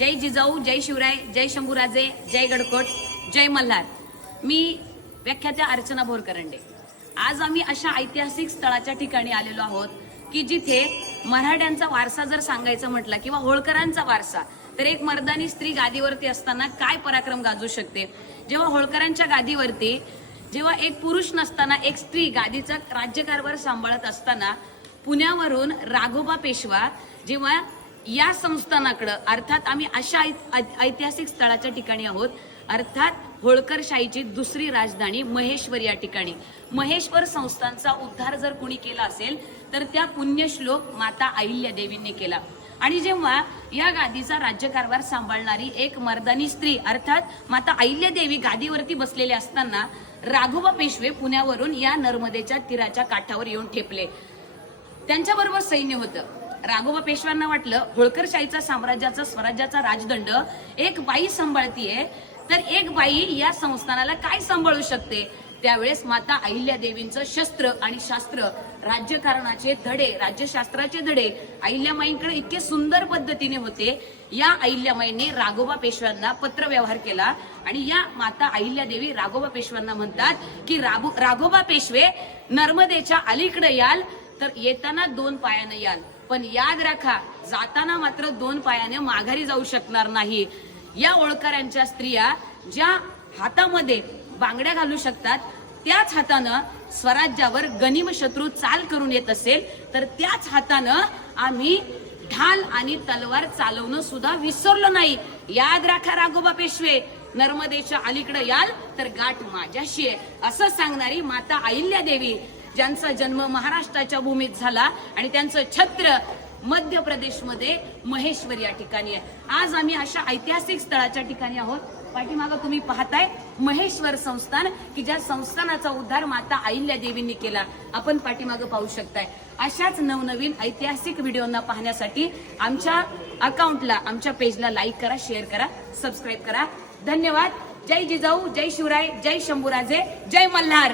जय जिजाऊ जय शिवराय जय शंभूराजे जय गडकोट जय मल्हार. मी व्याख्यात्या अर्चना बोरकरंडे आज आम्ही अशा ऐतिहासिक स्थळाच्या ठिकाणी आलेलो आहोत की जिथे मराठ्यांचा वारसा जर सांगायचं म्हटला किंवा होळकरांचा वारसा तर एक मर्दानी स्त्री गादीवरती असताना काय पराक्रम गाजू शकते? जेव्हा होळकरांच्या गादीवरती जेव्हा एक पुरुष नसताना एक स्त्री गादीचा राज्यकारभार सांभाळत असताना पुण्यावरून राघोबा पेशवा जेव्हा या संस्थानाकडं अर्थात आम्ही अशा ऐतिहासिक स्थळाच्या ठिकाणी आहोत अर्थात होळकरशाहीची दुसरी राजधानी महेश्वर या ठिकाणी. महेश्वर संस्थांचा उद्धार जर कुणी केला असेल तर त्या पुण्यश्लोक माता अहिल्या देवींनी केला. आणि जेव्हा या गादीचा राज्यकारभार सांभाळणारी एक मर्दानी स्त्री अर्थात माता अहिल्या देवी गादीवरती बसलेले असताना राघोबा पेशवे पुण्यावरून या नर्मदेच्या तीराच्या काठावर येऊन ठेपले. त्यांच्याबरोबर सैन्य होतं. राघोबा पेशव्यांना वाटलं होळकरशाहीचा साम्राज्याचा स्वराज्याचा राजदंड. एक बाई सांभाळतीये. तर एक बाई या संस्थानाला काय सांभाळू शकते? त्यावेळेस माता अहिल्या देवींचं शस्त्र आणि शास्त्र राज्यकारणाचे धडे राज्यशास्त्राचे धडे अहिल्यामाईंकडे इतके सुंदर पद्धतीने होते. या अहिल्यामाईंनी राघोबा पेशव्यांना पत्र व्यवहार केला आणि या माता अहिल्या देवी राघोबा पेशव्यांना म्हणतात की राघो- राघोबा पेशवे नर्मदेच्या अलीकडे याल. तर येताना दोन पायाने याल. पण याद राखा जाताना मात्र दोन पायाने माघारी जाऊ शकणार नाही. या ओळकऱ्यांच्या स्त्रिया ज्या हातामध्ये बांगड्या घालू शकतात त्याच हातानं स्वराज्यावर गनिम शत्रू चाल करून येत असेल तर त्याच हातानं आम्ही ढाल आणि तलवार चालवणं सुद्धा विसरलो नाही. याद राखा राघोबा पेशवे नर्मदेच्या अलीकडे याल तर गाठ माझ्याशी आहे. असं सांगणारी माता अहिल्या देवी ज्यांचा जन्म महाराष्ट्राच्या भूमीत झाला आणि त्यांचं छत्र मध्य प्रदेशमध्ये महेश्वर या ठिकाणी आहे. आज आम्ही अशा ऐतिहासिक स्थळाच्या ठिकाणी आहोत. पाठीमागं तुम्ही पाहताय महेश्वर संस्थान की ज्या संस्थानाचा उद्धार माता अहिल्या देवींनी केला. आपण पाठीमागं पाहू शकताय. अशाच नवनवीन ऐतिहासिक व्हिडिओना पाहण्यासाठी आमच्या अकाउंटला आमच्या पेजला लाईक करा शेअर करा सबस्क्राईब करा. धन्यवाद. जय जिजाऊ जय शिवराय जय शंभूराजे जय मल्हार.